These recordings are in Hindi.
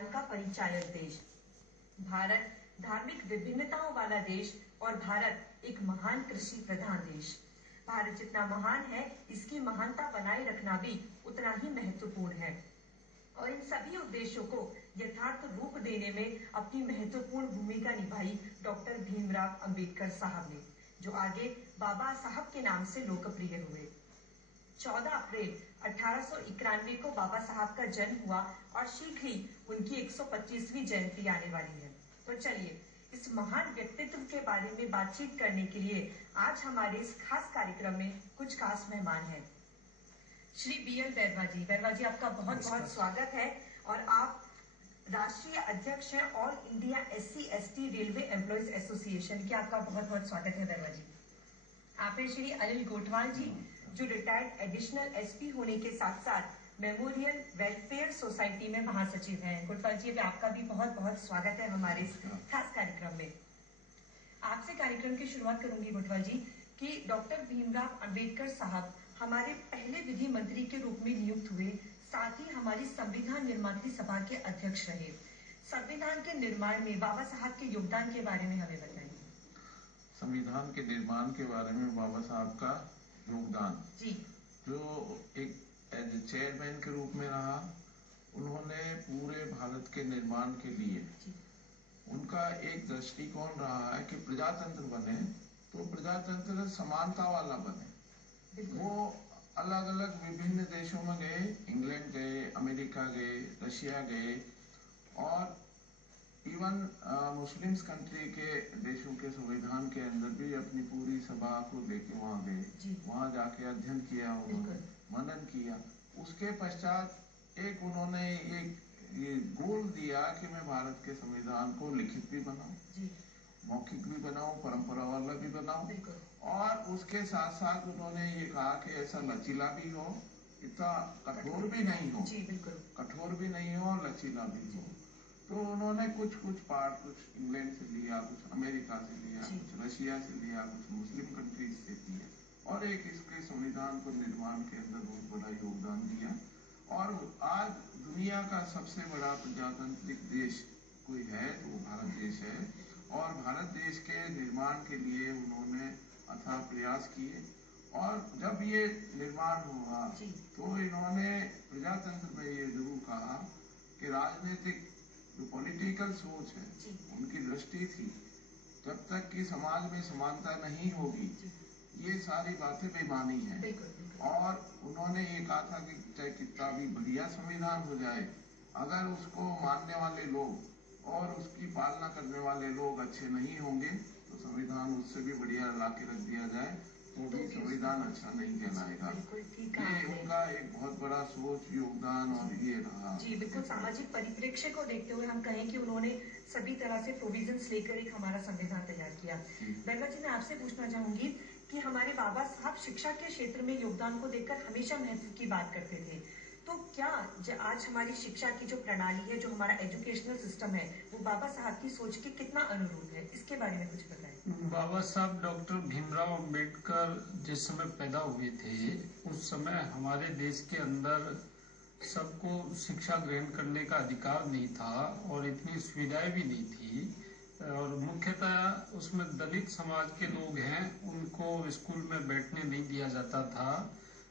महान का परिचायक देश। भारत धार्मिक विभिन्नताओं वाला देश और भारत एक महान कृषि प्रधान देश। भारत जितना महान है, इसकी महानता बनाए रखना भी उतना ही महत्वपूर्ण है और इन सभी उद्देश्यों को यथार्थ रूप देने में अपनी महत्वपूर्ण भूमिका निभाई डॉक्टर भीमराव अंबेडकर साहब ने, जो आगे बाबा साहब के नाम से लोकप्रिय हुए। 14 अप्रैल 1891 को बाबा साहब का जन्म हुआ और शीघ्र ही उनकी 125वीं जयंती आने वाली है। तो चलिए इस महान व्यक्तित्व के बारे में बातचीत करने के लिए आज हमारे इस खास कार्यक्रम में कुछ खास मेहमान हैं। श्री BL बैरवा जी। बैरवा जी, आपका बहुत बहुत स्वागत है और आप राष्ट्रीय अध्यक्ष हैं all India SC/ST railway employees association के। आपका बहुत बहुत स्वागत है बैरवा जी। आप हैं श्री अनिल गोठवाल जी, जो रिटायर्ड एडिशनल SP होने के साथ साथ मेमोरियल वेलफेयर सोसाइटी में महासचिव हैं। गोठवाल जी, आपका भी बहुत बहुत स्वागत है हमारे इस खास कार्यक्रम में। आपसे कार्यक्रम की शुरुआत करूंगी गोठवाल जी कि डॉक्टर भीमराव अंबेडकर साहब हमारे पहले विधि मंत्री के रूप में नियुक्त हुए, साथ ही हमारी संविधान निर्मात्री सभा के अध्यक्ष रहे। संविधान के निर्माण में बाबा साहब के योगदान के बारे में हमें बताइए। संविधान के निर्माण के बारे में बाबा साहब का योगदान जी, जो एक एज चेयरमैन के रूप में रहा, उन्होंने पूरे भारत के निर्माण के लिए उनका एक दृष्टिकोण रहा है कि प्रजातंत्र बने तो प्रजातंत्र समानता वाला बने। वो अलग अलग विभिन्न देशों में गए, इंग्लैंड गए, अमेरिका गए, रशिया गए और इवन मुस्लिम्स कंट्री के देशों के संविधान के अंदर भी अपनी पूरी सभा को लेके वहां गए, वहां जाके अध्ययन किया, उन्होंने मनन किया। उसके पश्चात एक उन्होंने ये गोल दिया कि मैं भारत के संविधान को लिखित भी बनाऊं, मौखिक भी बनाऊं, परंपरा वाला भी बनाऊं और उसके साथ साथ उन्होंने ये कहा कि ऐसा लचीला भी हो, इतना कठोर भी नहीं हो, कठोर भी नहीं हो और लचीला भी हो। तो उन्होंने कुछ पार्ट, कुछ इंग्लैंड से लिया, कुछ अमेरिका से लिया, कुछ रशिया से लिया, कुछ मुस्लिम कंट्रीज से लिया और एक इसके संविधान को निर्माण के अंदर बहुत बड़ा योगदान दिया। और आज दुनिया का सबसे बड़ा प्रजातांत्रिक देश कोई है तो वो भारत देश है और भारत देश के निर्माण के लिए उन्होंने अथाह प्रयास किए। और जब ये निर्माण हुआ तो इन्होंने प्रजातंत्र में ये जरूर कहा कि राजनीतिक जो पॉलिटिकल सोच है, उनकी दृष्टि थी जब तक कि समाज में समानता नहीं होगी ये सारी बातें बेमानी है। और उन्होंने ये कहा था कि चाहे कितना भी बढ़िया संविधान हो जाए, अगर उसको मानने वाले लोग और उसकी पालना करने वाले लोग अच्छे नहीं होंगे तो संविधान उससे भी बढ़िया ला के रख दिया जाए तो भी संविधान अच्छा नहीं कहलाएगा। ये उनका एक बहुत बड़ा सोच, योगदान और ये रहा। जी बिल्कुल, सामाजिक परिप्रेक्ष्य को देखते हुए हम कहें कि उन्होंने सभी तरह से प्रोविजंस लेकर एक हमारा संविधान तैयार किया। बैरवा जी, मैं आपसे पूछना चाहूंगी कि हमारे बाबा साहब शिक्षा के क्षेत्र में योगदान को देखकर हमेशा महत्व की बात करते थे, तो क्या आज हमारी शिक्षा की जो प्रणाली है, जो हमारा एजुकेशनल सिस्टम है, वो बाबा साहब की सोच के कितना अनुरूप है, इसके बारे में कुछ बताएं। बाबा साहब डॉक्टर भीमराव अंबेडकर जिस समय पैदा हुए थे उस समय हमारे देश के अंदर सबको शिक्षा ग्रहण करने का अधिकार नहीं था और इतनी सुविधाएं भी नहीं थी और मुख्यतः उसमें दलित समाज के लोग हैं, उनको स्कूल में बैठने नहीं दिया जाता था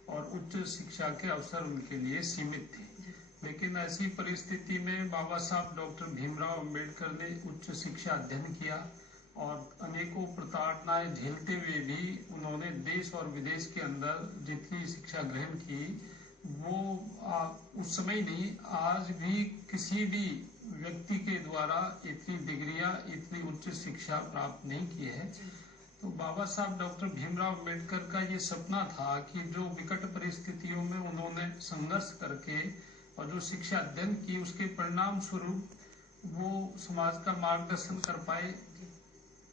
और उच्च शिक्षा के अवसर उनके लिए सीमित थे। लेकिन ऐसी परिस्थिति में बाबा साहब डॉक्टर भीमराव अंबेडकर ने उच्च शिक्षा अध्ययन किया और अनेकों प्रताड़नाएं झेलते हुए भी उन्होंने देश और विदेश के अंदर जितनी शिक्षा ग्रहण की वो उस समय नहीं, आज भी किसी भी व्यक्ति के द्वारा इतनी डिग्रियां, इतनी उच्च शिक्षा प्राप्त नहीं की है। तो बाबा साहब डॉक्टर भीमराव अंबेडकर का ये सपना था कि जो विकट परिस्थितियों में उन्होंने संघर्ष करके और जो शिक्षा अध्ययन की, उसके परिणाम स्वरूप वो समाज का मार्गदर्शन कर पाए।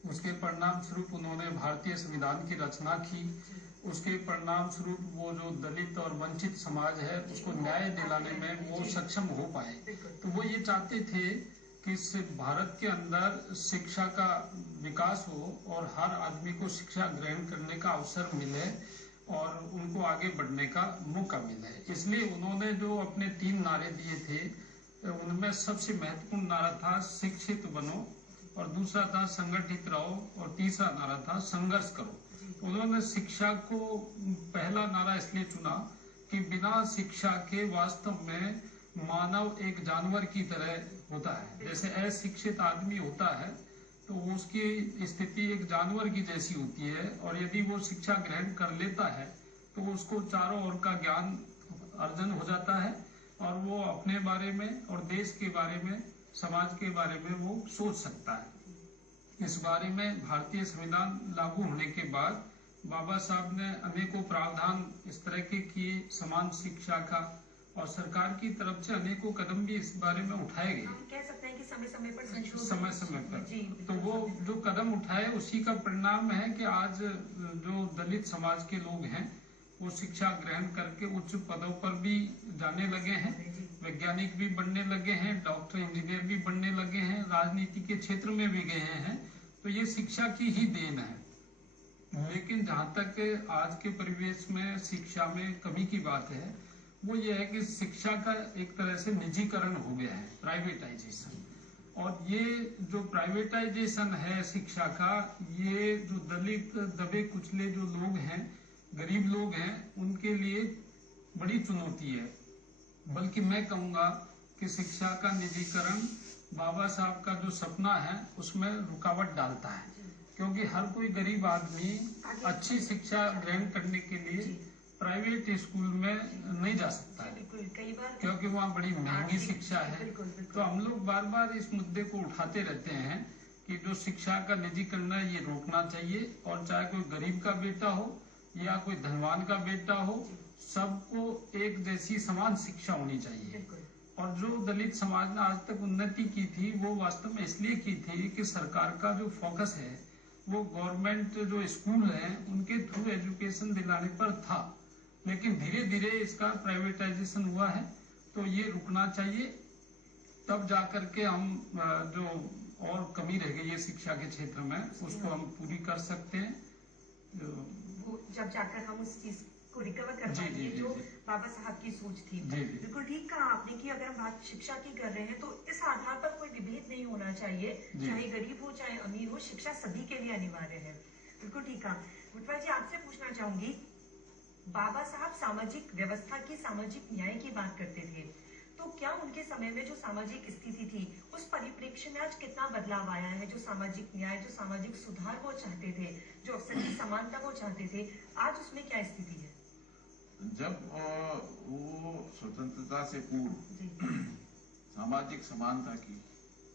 उसके परिणाम स्वरूप उन्होंने भारतीय संविधान की रचना की। उसके परिणाम स्वरूप वो जो दलित और वंचित समाज है उसको न्याय दिलाने में वो सक्षम हो पाए। तो वो ये चाहते थे कि इस भारत के अंदर शिक्षा का विकास हो और हर आदमी को शिक्षा ग्रहण करने का अवसर मिले और उनको आगे बढ़ने का मौका मिले। इसलिए उन्होंने जो अपने 3 नारे दिए थे, उनमें सबसे महत्वपूर्ण नारा था शिक्षित बनो, और दूसरा था संगठित रहो, और तीसरा नारा था संघर्ष करो। उन्होंने शिक्षा को पहला नारा इसलिए चुना कि बिना शिक्षा के वास्तव में मानव एक जानवर की तरह होता है। जैसे अशिक्षित आदमी होता है तो उसकी स्थिति एक जानवर की जैसी होती है, और यदि वो शिक्षा ग्रहण कर लेता है तो उसको चारों ओर का ज्ञान अर्जन हो जाता है, और वो अपने बारे में और देश के बारे में, समाज के बारे में वो सोच सकता है। इस बारे में भारतीय संविधान लागू होने के बाद बाबा साहब ने अनेकों प्रावधान इस तरह के किए समान शिक्षा का, और सरकार की तरफ से अनेकों कदम भी इस बारे में उठाए गए। हम कह सकते हैं कि समय समय पर संशोधन, समय पर तो वो जो कदम उठाए उसी का परिणाम है कि आज जो दलित समाज के लोग हैं वो शिक्षा ग्रहण करके उच्च पदों पर भी जाने लगे हैं, वैज्ञानिक भी बनने लगे हैं, डॉक्टर इंजीनियर भी बनने लगे हैं, राजनीति के क्षेत्र में भी गए हैं। तो ये शिक्षा की ही देन है। लेकिन जहाँ तक आज के परिवेश में शिक्षा में कमी की बात है, वो ये है कि शिक्षा का एक तरह से निजीकरण हो गया है, प्राइवेटाइजेशन। और ये जो प्राइवेटाइजेशन है शिक्षा का, ये जो दलित दबे कुचले जो लोग हैं, गरीब लोग हैं, उनके लिए बड़ी चुनौती है। बल्कि मैं कहूँगा कि शिक्षा का निजीकरण बाबा साहब का जो सपना है उसमें रुकावट डालता है, क्योंकि हर कोई गरीब आदमी अच्छी शिक्षा ग्रहण करने के लिए प्राइवेट स्कूल में नहीं जा सकता है, कई बार क्योंकि वहाँ बड़ी महंगी शिक्षा है। तो हम लोग बार बार इस मुद्दे को उठाते रहते हैं कि जो शिक्षा का निजीकरण है ये रोकना चाहिए, और चाहे कोई गरीब का बेटा हो या कोई धनवान का बेटा हो, सबको एक जैसी समान शिक्षा होनी चाहिए। और जो दलित समाज ने आज तक उन्नति की थी वो वास्तव में इसलिए की थी कि सरकार का जो फोकस है वो गवर्नमेंट जो स्कूल है उनके थ्रू एजुकेशन दिलाने पर था। लेकिन धीरे धीरे इसका प्राइवेटाइजेशन हुआ है, तो ये रुकना चाहिए, तब जाकर के हम जो और कमी रह गई है शिक्षा के क्षेत्र में उसको हम पूरी कर सकते हैं। जब जाकर हम उस चीज को रिकवर कर पाएंगे जो बाबा साहब की सोच थी। बिल्कुल ठीक कहा आपने कि अगर हम बात शिक्षा की कर रहे हैं तो इस आधार पर कोई विभेद नहीं होना चाहिए, चाहे गरीब हो चाहे अमीर हो, शिक्षा सभी के लिए अनिवार्य है। बिल्कुल ठीक कहा। मुटवा जी, आपसे पूछना चाहूंगी, बाबा साहब सामाजिक व्यवस्था की, सामाजिक न्याय की बात करते थे, तो क्या उनके समय में जो सामाजिक स्थिति थी उस परिप्रेक्ष्य में आज कितना बदलाव आया है? जो सामाजिक न्याय, जो सामाजिक सुधार वो चाहते थे, जो अवसर की समानता वो चाहते थे, आज उसमें क्या स्थिति है? जब वो स्वतंत्रता से पूर्व सामाजिक समानता की,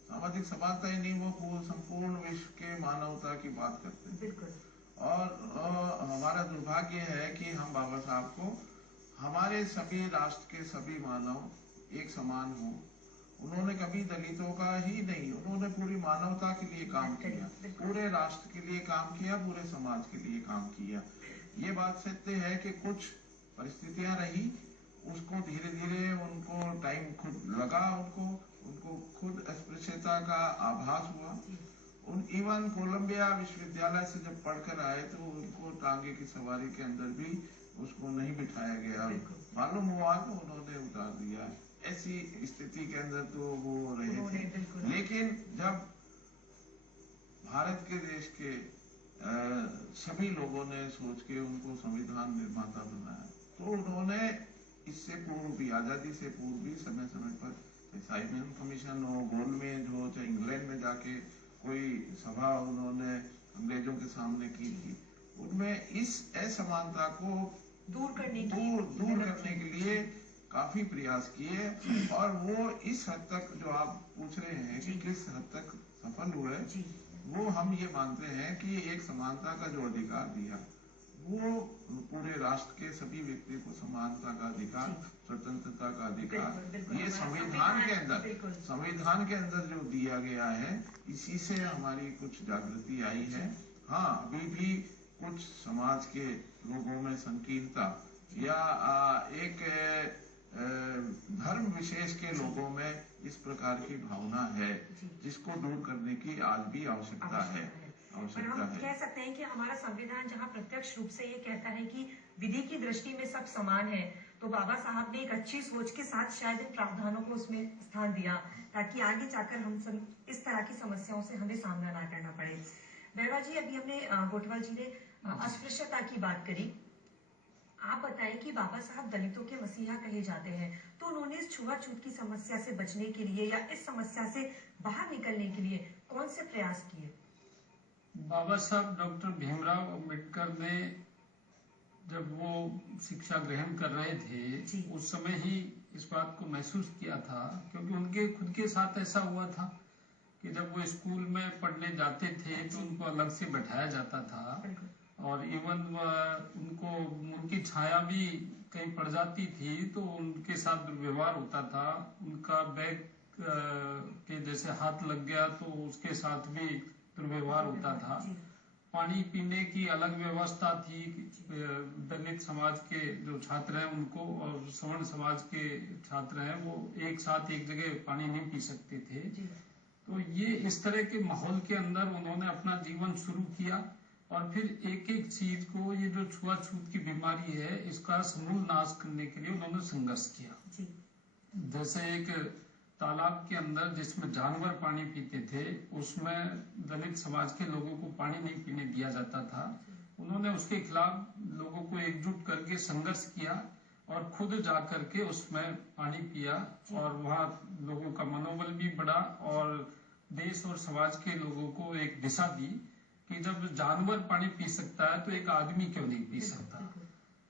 सामाजिक समानता ही नहीं, वो संपूर्ण विश्व के मानवता की बात करते हैं। बिल्कुल। और हमारा दुर्भाग्य है कि हम बाबा साहब को हमारे सभी राष्ट्र के सभी मानव एक समान हो। उन्होंने कभी दलितों का ही नहीं, उन्होंने पूरी मानवता के लिए काम किया, पूरे राष्ट्र के लिए काम किया, पूरे समाज के लिए काम किया। ये बात सत्य है कि कुछ परिस्थितियां रही, उसको धीरे धीरे उनको टाइम खुद लगा, उनको खुद अस्पृश्यता का आभास हुआ। इवन कोलंबिया विश्वविद्यालय से जब पढ़कर आए तो उनको टांगे की सवारी के अंदर भी उसको नहीं बिठाया गया, मालूम हुआ तो उन्होंने उतार दिया। ऐसी स्थिति के अंदर तो वो रहे थे। लेकिन जब भारत के देश के सभी लोगों ने सोच के उनको संविधान निर्माता बनाया, तो उन्होंने इससे पूर्व भी, आजादी से पूर्व भी समय समय पर साइमन कमीशन हो, गोलमेज हो, चाहे इंग्लैंड में जाके कोई सभा उन्होंने अंग्रेजों के सामने की थी, उनमें इस असमानता को दूर करने के लिए काफी प्रयास किए। और वो इस हद तक, जो आप पूछ रहे हैं कि किस हद तक सफल हुए, वो हम ये मानते हैं कि एक समानता का जो अधिकार दिया, वो पूरे राष्ट्र के सभी व्यक्ति को समानता का अधिकार, स्वतंत्रता का अधिकार, ये संविधान के अंदर जो दिया गया है, इसी से हमारी कुछ जागृति आई है। हाँ, अभी भी कुछ समाज के लोगों में संकीर्णता या एक धर्म विशेष के लोगों में इस प्रकार की भावना है, जिसको दूर करने की आज भी आवश्यकता है। पर हम कह सकते हैं कि हमारा संविधान जहाँ प्रत्यक्ष रूप से ये कहता है कि विधि की दृष्टि में सब समान है, तो बाबा साहब ने एक अच्छी सोच के साथ शायद इन प्रावधानों को उसमें स्थान दिया ताकि आगे जाकर हम सब इस तरह की समस्याओं से हमें सामना ना करना पड़े। बहवा जी, अभी हमने गोटवाल जी ने अस्पृश्यता की बात करी। आप बताएं कि बाबा साहब दलितों के मसीहा कहे जाते हैं, तो उन्होंने इस छुआछूत की समस्या से बचने के लिए या इस समस्या से बाहर निकलने के लिए कौन से प्रयास किए? बाबा साहब डॉक्टर भीमराव अम्बेडकर ने जब वो शिक्षा ग्रहण कर रहे थे उस समय ही इस बात को महसूस किया था, क्योंकि उनके खुद के साथ ऐसा हुआ था कि जब वो स्कूल में पढ़ने जाते थे तो उनको अलग से बैठाया जाता था और इवन उनको उनकी छाया भी कहीं पड़ जाती थी तो उनके साथ दुर्व्यवहार होता था। उनका बैग के जैसे हाथ लग गया तो उसके साथ भी दुर्व्यवहार होता था। पानी पीने की अलग व्यवस्था थी, दलित समाज के जो छात्र हैं उनको और सवर्ण समाज के छात्र हैं वो एक साथ एक जगह पानी नहीं पी सकते थे। तो ये इस तरह के माहौल के अंदर उन्होंने अपना जीवन शुरू किया और फिर एक एक चीज को, ये जो छुआछूत की बीमारी है इसका समूल नाश करने के लिए उन्होंने संघर्ष किया। जैसे एक तालाब के अंदर जिसमें जानवर पानी पीते थे उसमें दलित समाज के लोगों को पानी नहीं पीने दिया जाता था। उन्होंने उसके खिलाफ लोगों को एकजुट करके संघर्ष किया और खुद जा करके उसमें पानी पिया और वहाँ लोगों का मनोबल भी बढ़ा और देश और समाज के लोगों को एक दिशा दी कि जब जानवर पानी पी सकता है तो एक आदमी क्यों नहीं पी सकता।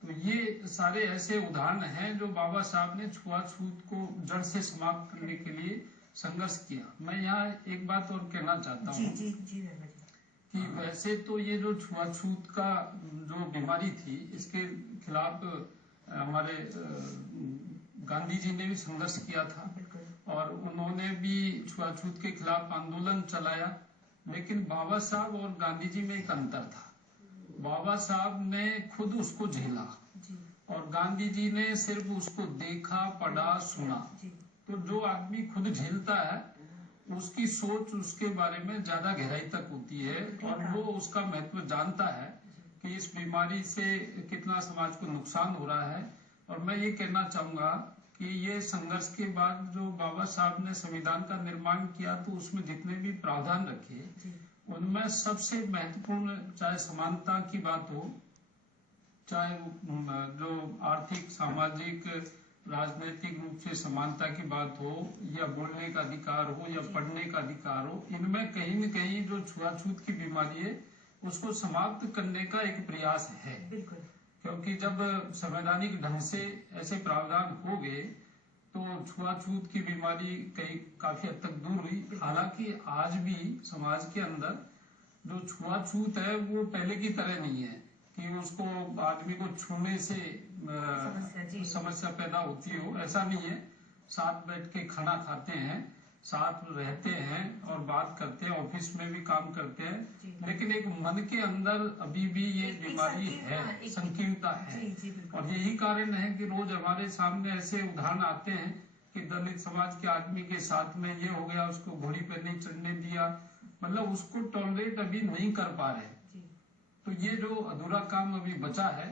तो ये सारे ऐसे उदाहरण हैं जो बाबा साहब ने छुआछूत को जड़ से समाप्त करने के लिए संघर्ष किया। मैं यहाँ एक बात और कहना चाहता हूँ कि वैसे तो ये जो छुआछूत का जो बीमारी थी इसके खिलाफ हमारे गांधी जी ने भी संघर्ष किया था और उन्होंने भी छुआछूत के खिलाफ आंदोलन चलाया, लेकिन बाबा साहब और गांधी जी में एक अंतर था। बाबा साहब ने खुद उसको झेला और गांधी जी ने सिर्फ उसको देखा, पढ़ा, सुना। तो जो आदमी खुद झेलता है उसकी सोच उसके बारे में ज्यादा गहराई तक होती है और वो उसका महत्व जानता है कि इस बीमारी से कितना समाज को नुकसान हो रहा है। और मैं ये कहना चाहूंगा कि ये संघर्ष के बाद जो बाबा साहब ने संविधान का निर्माण किया तो उसमें जितने भी प्रावधान रखे उनमें सबसे महत्वपूर्ण, चाहे समानता की बात हो, चाहे जो आर्थिक, सामाजिक, राजनीतिक रूप से समानता की बात हो या बोलने का अधिकार हो या पढ़ने का अधिकार हो, इनमें कहीं न कहीं जो छुआछूत की बीमारी है उसको समाप्त करने का एक प्रयास है। क्योंकि जब संवैधानिक ढंग से ऐसे प्रावधान हो गए तो छुआछूत की बीमारी कहीं काफी हद तक दूर हुई। हालांकि आज भी समाज के अंदर जो छुआछूत है वो पहले की तरह नहीं है कि उसको आदमी को छूने से समस्या पैदा होती हो, ऐसा नहीं है। साथ बैठ के खाना खाते हैं, साथ रहते हैं और बात करते हैं, ऑफिस में भी काम करते हैं, लेकिन एक मन के अंदर अभी भी ये बीमारी है, संकीर्णता है। और यही कारण है कि रोज हमारे सामने ऐसे उदाहरण आते हैं कि दलित समाज के आदमी के साथ में ये हो गया, उसको घोड़ी पे नहीं चढ़ने दिया, मतलब उसको टॉलरेट अभी नहीं कर पा रहे। तो ये जो अधूरा काम अभी बचा है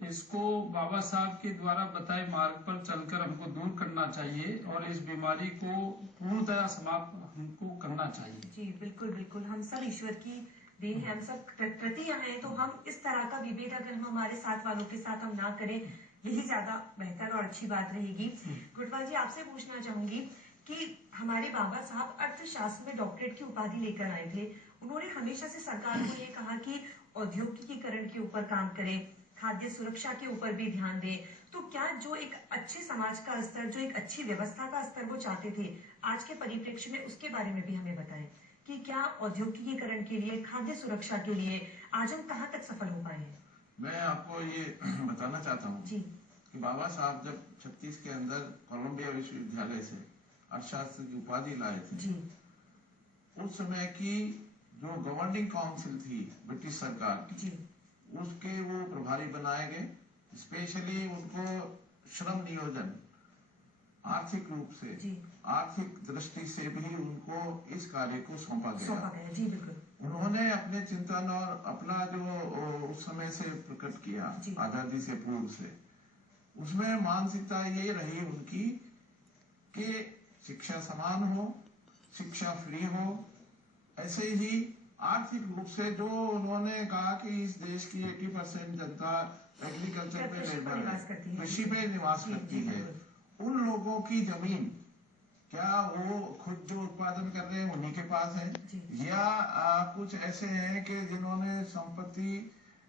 इसको बाबा साहब के द्वारा बताए मार्ग पर चलकर हमको दूर करना चाहिए और इस बीमारी को पूर्णतः समाप्त हमको करना चाहिए। जी बिल्कुल बिल्कुल, हम सब ईश्वर की देन है, हम सब प्रतियां हैं, तो हम इस तरह का विभेद अगर हम हमारे साथ वालों के साथ हम ना करें यही ज्यादा बेहतर और अच्छी बात रहेगी। गुटवाल जी, आपसे पूछना चाहूंगी कि हमारे बाबा साहब अर्थशास्त्र में डॉक्टरेट की उपाधि लेकर आए थे। उन्होंने हमेशा से सरकार को ये कहा कि औद्योगिकीकरण के ऊपर काम करें, खाद्य सुरक्षा के ऊपर भी ध्यान दें। तो क्या जो एक अच्छे समाज का स्तर, जो एक अच्छी व्यवस्था का स्तर वो चाहते थे, आज के परिप्रेक्ष्य में उसके बारे में भी हमें बताएं कि क्या औद्योगिकीकरण के लिए, खाद्य सुरक्षा के लिए आज हम कहाँ तक सफल हो पाए हैं? मैं आपको ये बताना चाहता हूँ कि बाबा साहब जब 36 के अंदर कोलंबिया विश्वविद्यालय से अर्थशास्त्र की उपाधि लाए थे, उस समय की जो गवर्निंग काउंसिल थी ब्रिटिश सरकार की, उसके वो प्रभारी बनाए गए। स्पेशली उनको श्रम नियोजन, आर्थिक रूप से, आर्थिक दृष्टि से भी उनको इस कार्य को सौंपा गया। उन्होंने अपने चिंतन और अपना जो उस समय से प्रकट किया आजादी से पूर्व से, उसमें मानसिकता ये रही उनकी कि शिक्षा समान हो, शिक्षा फ्री हो। ऐसे ही आर्थिक रूप से जो उन्होंने कहा कि इस देश की 80% जनता एग्रीकल्चर पे निर्भर है, कृषि पे निवास करती है। उन लोगों की जमीन क्या वो खुद जो उत्पादन कर रहे हैं उन्हीं के पास है, या कुछ ऐसे हैं कि जिन्होंने संपत्ति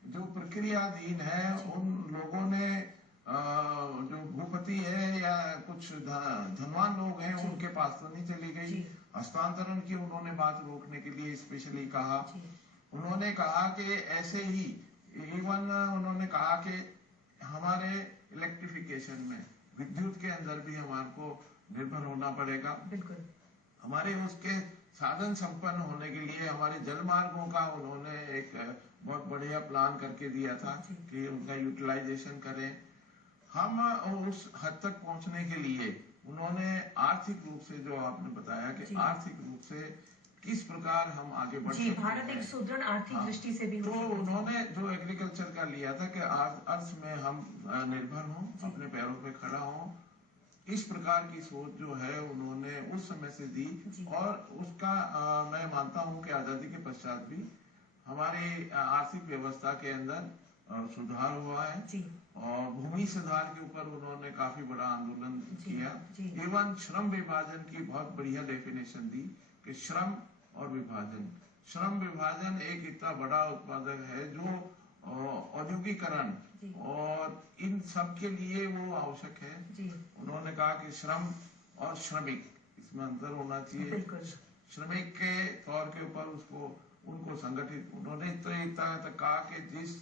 जो प्रक्रियाधीन है उन लोगों ने जो भूपति है या कुछ धनवान लोग हैं उनके पास तो नहीं चली गई। हस्तांतरण की उन्होंने बात रोकने के लिए स्पेशली कहा। उन्होंने कहा कि ऐसे ही इवन उन्होंने कहा कि हमारे इलेक्ट्रिफिकेशन में विद्युत के अंदर भी हमारे को निर्भर होना पड़ेगा। बिल्कुल। हमारे उसके साधन संपन्न होने के लिए हमारे जल मार्गों का उन्होंने एक बहुत बढ़िया प्लान करके दिया था कि उनका यूटिलाइजेशन करें। हम उस हद तक पहुंचने के लिए उन्होंने आर्थिक रूप से जो आपने बताया कि आर्थिक रूप से किस प्रकार हम आगे बढ़ सकते हैं। भारत एक सुदृढ़ आर्थिक दृष्टि से भी तो उन्होंने जो एग्रीकल्चर का लिया था कि अर्थ में हम निर्भर हों, अपने पैरों पे खड़ा हों, इस प्रकार की सोच जो है उन्होंने उस समय से दी। और उसका मैं मानता हूं कि आजादी के पश्चात भी हमारी आर्थिक व्यवस्था के अंदर सुधार हुआ है। और भूमि सुधार के ऊपर उन्होंने काफी बड़ा आंदोलन किया। एवं श्रम विभाजन की बहुत बढ़िया डेफिनेशन दी कि श्रम और विभाजन, श्रम विभाजन एक इतना बड़ा उत्पादक है जो औद्योगिकरण और इन सब के लिए वो आवश्यक है। उन्होंने कहा कि श्रम और श्रमिक इसमें अंतर होना चाहिए। श्रमिक के तौर के ऊपर उनको संगठित, उन्होंने तो इतना तक कहा कि जिस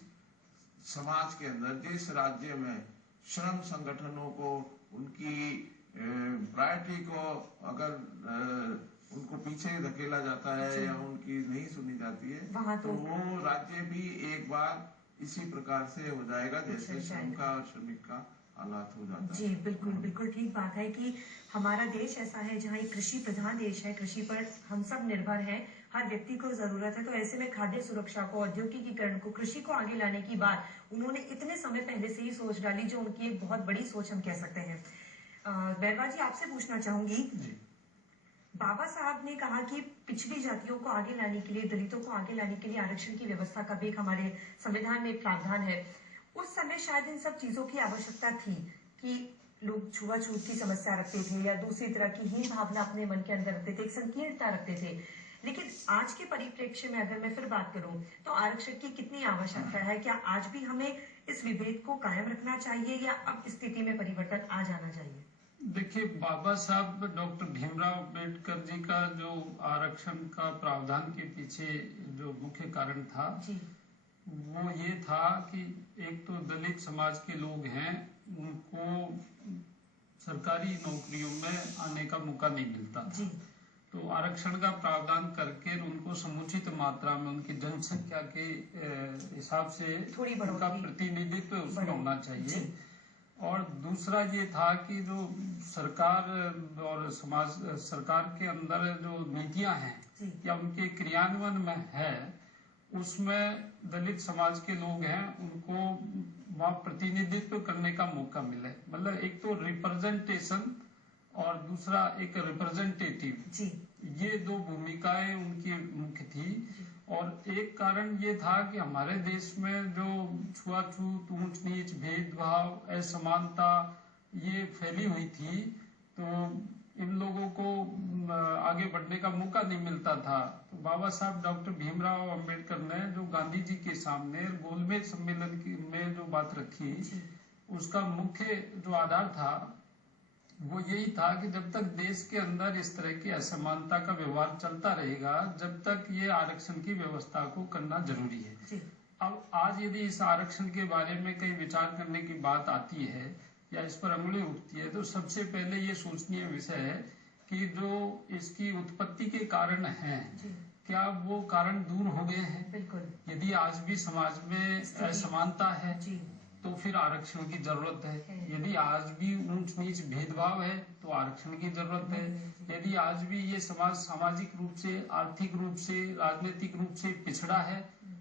समाज के अंदर, जिस राज्य में श्रम संगठनों को उनकी प्रायोरिटी को अगर उनको पीछे धकेला जाता है या उनकी नहीं सुनी जाती है तो वो राज्य भी एक बार इसी प्रकार से हो जाएगा जैसे श्रम का और श्रमिक का हालात हो जाता है। जी बिल्कुल, बिल्कुल ठीक बात है कि हमारा देश ऐसा है जहाँ एक कृषि प्रधान देश है, कृषि पर हम सब निर्भर हैं, हर व्यक्ति को जरूरत है। तो ऐसे में खाद्य सुरक्षा को, औद्योगिकीकरण को, कृषि को आगे लाने की बात उन्होंने इतने समय पहले से ही सोच डाली, जो उनकी एक बहुत बड़ी सोच हम कह सकते हैं। बैरवा जी, आपसे पूछना चाहूंगी, बाबा साहब ने कहा कि पिछड़ी जातियों को आगे लाने के लिए, दलितों को आगे लाने के लिए आरक्षण की व्यवस्था का भी हमारे संविधान में प्रावधान है। उस समय शायद इन सब चीजों की आवश्यकता थी कि लोग छुआछूत की समस्या रखते थे या दूसरी तरह की हीन भावना अपने मन के अंदर रखते थे, एक संकीर्णता रखते थे। लेकिन आज के परिप्रेक्ष्य में अगर मैं फिर बात करूं तो आरक्षण की कितनी आवश्यकता है? क्या आज भी हमें इस विभेद को कायम रखना चाहिए या अब स्थिति में परिवर्तन आ जाना चाहिए? देखिए, बाबा साहब डॉक्टर भीमराव अम्बेडकर जी का जो आरक्षण का प्रावधान के पीछे जो मुख्य कारण था वो ये था कि एक तो दलित समाज के लोग हैं, उनको सरकारी नौकरियों में आने का मौका नहीं मिलता था। तो आरक्षण का प्रावधान करके उनको समुचित मात्रा में उनकी जनसंख्या के हिसाब से उनका प्रतिनिधित्व उसमें होना चाहिए। और दूसरा ये था कि जो सरकार और सरकार के अंदर जो नीतियां हैं या उनके क्रियान्वयन में है, उसमें दलित समाज के लोग हैं उनको वहाँ प्रतिनिधित्व करने का मौका मिले। मतलब एक तो रिप्रेजेंटेशन और दूसरा एक रिप्रेजेंटेटिव, ये दो भूमिकाएं उनकी मुख्य थी। और एक कारण ये था कि हमारे देश में जो छुआछूत, ऊंच नीच, भेदभाव, असमानता ये फैली हुई थी, तो इन लोगों को आगे बढ़ने का मौका नहीं मिलता था। तो बाबा साहब डॉक्टर भीमराव अंबेडकर ने जो गांधी जी के सामने गोलमेज सम्मेलन में जो बात रखी, उसका मुख्य जो आधार था वो यही था कि जब तक देश के अंदर इस तरह की असमानता का व्यवहार चलता रहेगा, जब तक ये आरक्षण की व्यवस्था को करना जरूरी है। अब आज यदि इस आरक्षण के बारे में कहीं विचार करने की बात आती है या इस पर अंगुली उठती है, तो सबसे पहले ये सोचनीय विषय है कि जो इसकी उत्पत्ति के कारण हैं, क्या वो कारण दूर हो गए हैं? यदि आज भी समाज में असमानता है तो फिर आरक्षण की जरूरत है। यदि आज भी ऊंच नीच भेदभाव है तो आरक्षण की जरूरत है। यदि आज भी ये समाज सामाजिक रूप से, आर्थिक रूप से, राजनीतिक रूप से पिछड़ा है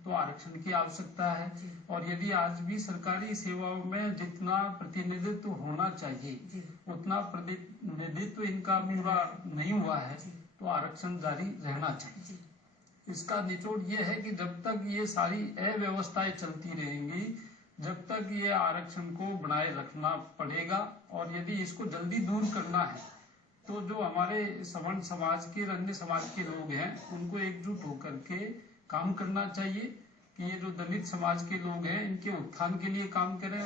तो आरक्षण की आवश्यकता है। और यदि आज भी सरकारी सेवाओं में जितना प्रतिनिधित्व होना चाहिए उतना प्रतिनिधित्व इनका पूरा नहीं हुआ है तो आरक्षण जारी रहना चाहिए। इसका निचोड़ ये है कि जब तक ये सारी अव्यवस्थाएं चलती रहेंगी जब तक ये आरक्षण को बनाए रखना पड़ेगा। और यदि इसको जल्दी दूर करना है तो जो हमारे सवर्ण समाज के अन्य समाज के लोग हैं उनको एकजुट होकर के काम करना चाहिए कि ये जो दलित समाज के लोग हैं इनके उत्थान के लिए काम करें,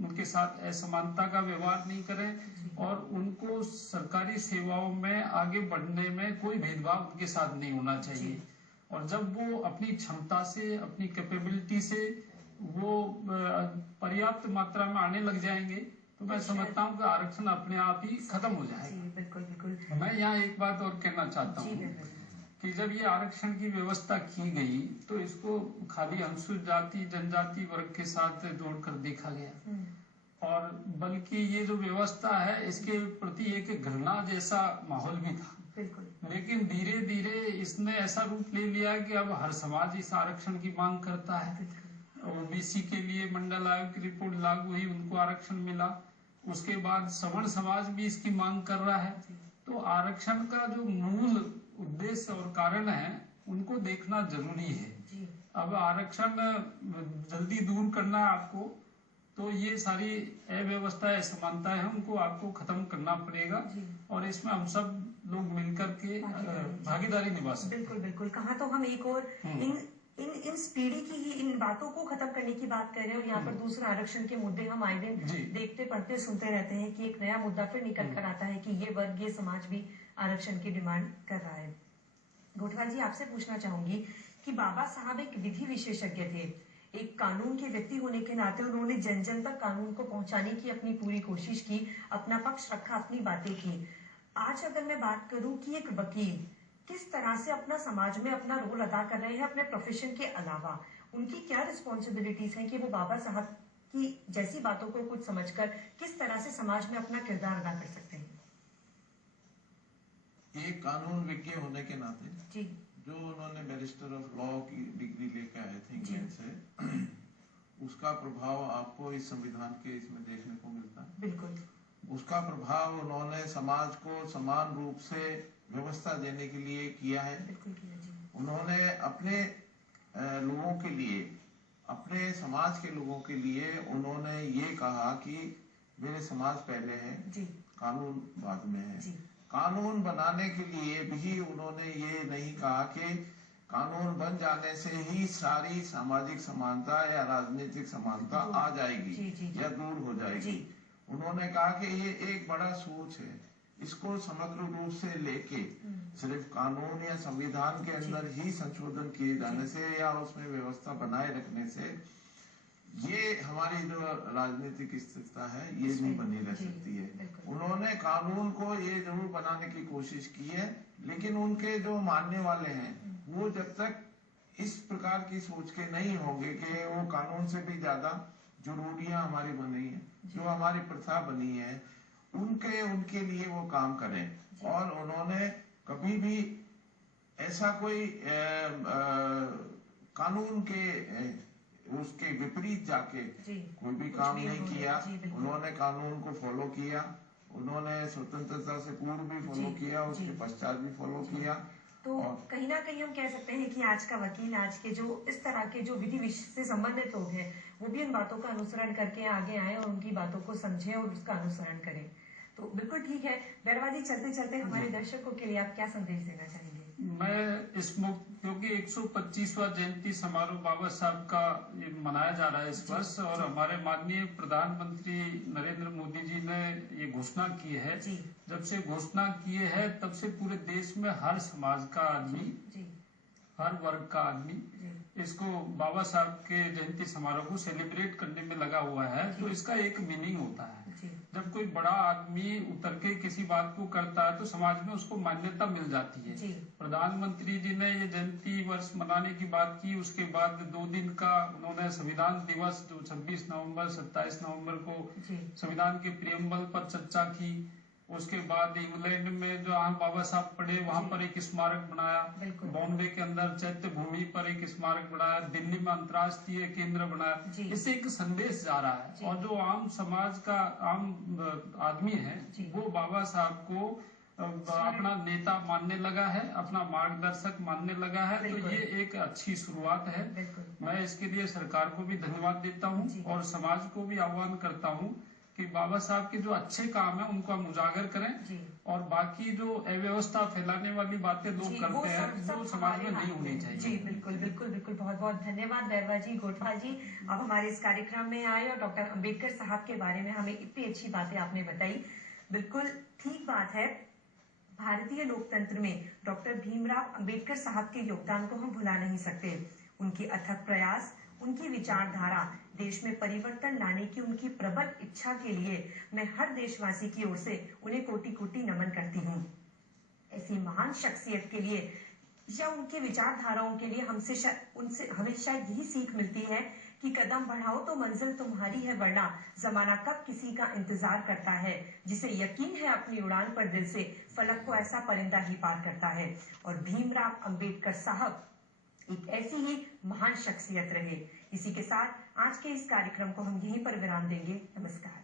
उनके साथ असमानता का व्यवहार नहीं करें और उनको सरकारी सेवाओं में आगे बढ़ने में कोई भेदभाव उनके साथ नहीं होना चाहिए। और जब वो अपनी क्षमता से अपनी कैपेबिलिटी से वो पर्याप्त मात्रा में आने लग जाएंगे तो मैं समझता हूँ कि आरक्षण अपने आप ही खत्म हो जाएगा। बिल्कुल बिल्कुल। मैं यहाँ एक बात और कहना चाहता हूँ कि जब ये आरक्षण की व्यवस्था की गई तो इसको खाली अनुसूचित जाति जनजाति वर्ग के साथ जोड़कर देखा गया और बल्कि ये जो व्यवस्था है इसके प्रति एक घृणा जैसा माहौल भी था। लेकिन धीरे धीरे इसने ऐसा रूप ले लिया कि अब हर समाज इस आरक्षण की मांग करता है। ओबीसी के लिए मंडल आयोग की रिपोर्ट लागू हुई, उनको आरक्षण मिला। उसके बाद सवर्ण समाज भी इसकी मांग कर रहा है। तो आरक्षण का जो मूल उद्देश्य और कारण है उनको देखना जरूरी है। अब आरक्षण जल्दी दूर करना है आपको तो ये सारी अव्यवस्था असमानताएं हैं उनको आपको खत्म करना पड़ेगा और इसमें हम सब लोग मिलकर के भागीदारी निभा सकते हैं। बिल्कुल बिल्कुल। कहा तो हम एक और इन पीढ़ी की ही इन बातों को खत्म करने की बात कर रहे हैं और यहाँ पर दूसरा आरक्षण के मुद्दे हम आए दिन देखते पढ़ते सुनते रहते हैं कि एक नया मुद्दा फिर निकल कर आता है कि ये वर्ग ये समाज भी आरक्षण की डिमांड कर रहा है। गोठवाल जी आपसे पूछना चाहूंगी कि बाबा साहब एक विधि विशेषज्ञ थे, एक कानून के व्यक्ति होने के नाते उन्होंने जन जन तक कानून को पहुंचाने की अपनी पूरी कोशिश की, अपना पक्ष रखा, अपनी बातें की। आज अगर मैं बात करूं कि एक वकील किस तरह से अपना समाज में अपना रोल अदा कर रहे हैं अपने प्रोफेशन के अलावा, उनकी क्या रिस्पॉन्सिबिलिटीज हैं कि वो बाबा साहब की जैसी बातों को कुछ समझकर किस तरह से समाज में अपना किरदार अदा कर सकते हैं? एक कानून विज्ञ होने के नाते जी जो उन्होंने बैरिस्टर ऑफ लॉ की डिग्री लेके आए थे इंग्लैंड से, उसका प्रभाव आपको इस संविधान के इसमें देखने को मिलता है। बिल्कुल। उसका प्रभाव उन्होंने समाज को समान रूप से व्यवस्था देने के लिए किया है। उन्होंने अपने लोगों के लिए, अपने समाज के लोगों के लिए उन्होंने ये कहा कि मेरे समाज पहले है, कानून बाद में है। कानून बनाने के लिए भी उन्होंने ये नहीं कहा कि कानून बन जाने से ही सारी सामाजिक समानता या राजनीतिक समानता आ जाएगी या दूर हो जाएगी। उन्होंने कहा कि ये एक बड़ा सोच है, इसको समग्र रूप से लेके सिर्फ कानून या संविधान के अंदर ही संशोधन किए जाने से या उसमें व्यवस्था बनाए रखने से ये हमारी जो राजनीतिक स्थिरता है ये नहीं बनी रह सकती है। उन्होंने कानून को ये जरूर बनाने की कोशिश की है, लेकिन उनके जो मानने वाले हैं वो जब तक इस प्रकार की सोच के नहीं होंगे कि वो कानून से भी ज्यादा जो रूढ़ियां हमारी बनी है, जो हमारी प्रथा बनी है, उनके लिए वो काम करें। और उन्होंने कभी भी ऐसा कोई कानून के उसके विपरीत जाके कोई भी काम नहीं किया। उन्होंने कानून को फॉलो किया, उन्होंने स्वतंत्रता से पूर्व भी फॉलो किया, उसके पश्चात भी फॉलो किया। तो कहीं ना कहीं हम कह सकते हैं कि आज का वकील, आज के जो इस तरह के जो विधि से संबंधित लोग हैं वो भी इन बातों का अनुसरण करके आगे आए और उनकी बातों को समझें और उसका अनुसरण करें। तो बिल्कुल ठीक है। बैरवा जी, चलते चलते हमारे दर्शकों के लिए आप क्या संदेश देना चाहेंगे? मैं इस क्योंकि 125वां जयंती समारोह बाबा साहब का ये मनाया जा रहा है इस वर्ष और हमारे माननीय प्रधानमंत्री नरेंद्र मोदी जी ने ये घोषणा की है। जब से घोषणा किए है तब से पूरे देश में हर समाज का आदमी, हर वर्ग का आदमी इसको बाबा साहब के जयंती समारोह को सेलिब्रेट करने में लगा हुआ है। तो इसका एक मीनिंग होता है, जब कोई बड़ा आदमी उतर के किसी बात को करता है तो समाज में उसको मान्यता मिल जाती है। प्रधानमंत्री जी ने ये जयंती वर्ष मनाने की बात की, उसके बाद 2 दिन का उन्होंने संविधान दिवस जो 26 नवंबर 27 नवंबर को संविधान के प्रियम्बल पर चर्चा की उसके बाद इंग्लैंड में जो बाबा साहब पढ़े वहां पर एक स्मारक बनाया, बॉम्बे के अंदर चैत्य भूमि पर एक स्मारक बनाया, दिल्ली में अंतर्राष्ट्रीय केंद्र बनाया। इससे एक संदेश जा रहा है और जो आम समाज का आम आदमी है वो बाबा साहब को अपना नेता मानने लगा है, अपना मार्गदर्शक मानने लगा है। तो ये एक अच्छी शुरुआत है। मैं इसके लिए सरकार को भी धन्यवाद देता हूँ और समाज को भी आह्वान करता हूँ कि बाबा साहब के जो अच्छे काम है उनको हम उजागर करें और बाकी जो अव्यवस्था फैलाने वाली बातें लोग करते हैं वो समाज में नहीं होनी चाहिए। जी बिल्कुल बिल्कुल बिल्कुल, बहुत बहुत धन्यवाद बैरवा जी, गोठवाल जी, आप हमारे इस कार्यक्रम में आए और डॉक्टर अंबेडकर साहब के बारे में हमें इतनी अच्छी बातें आपने बताई। बिल्कुल ठीक बात है, भारतीय लोकतंत्र में डॉक्टर भीमराव अंबेडकर साहब के योगदान को हम भुला नहीं सकते। उनकी अथक प्रयास, उनकी विचारधारा, देश में परिवर्तन लाने की उनकी प्रबल इच्छा के लिए मैं हर देशवासी की ओर से उन्हें कोटि कोटि नमन करती हूँ। ऐसी महान शख्सियत के लिए या उनकी विचारधाराओं के लिए उनसे हमें शायद यही सीख मिलती है कि कदम बढ़ाओ तो मंजिल तुम्हारी है, वरना जमाना कब किसी का इंतजार करता है। जिसे यकीन है अपनी उड़ान पर दिल से, फलक को ऐसा परिंदा ही पार करता है। और भीमराव अंबेडकर साहब एक ऐसी ही महान शख्सियत रहे। इसी के साथ आज के इस कार्यक्रम को हम यहीं पर विराम देंगे। नमस्कार।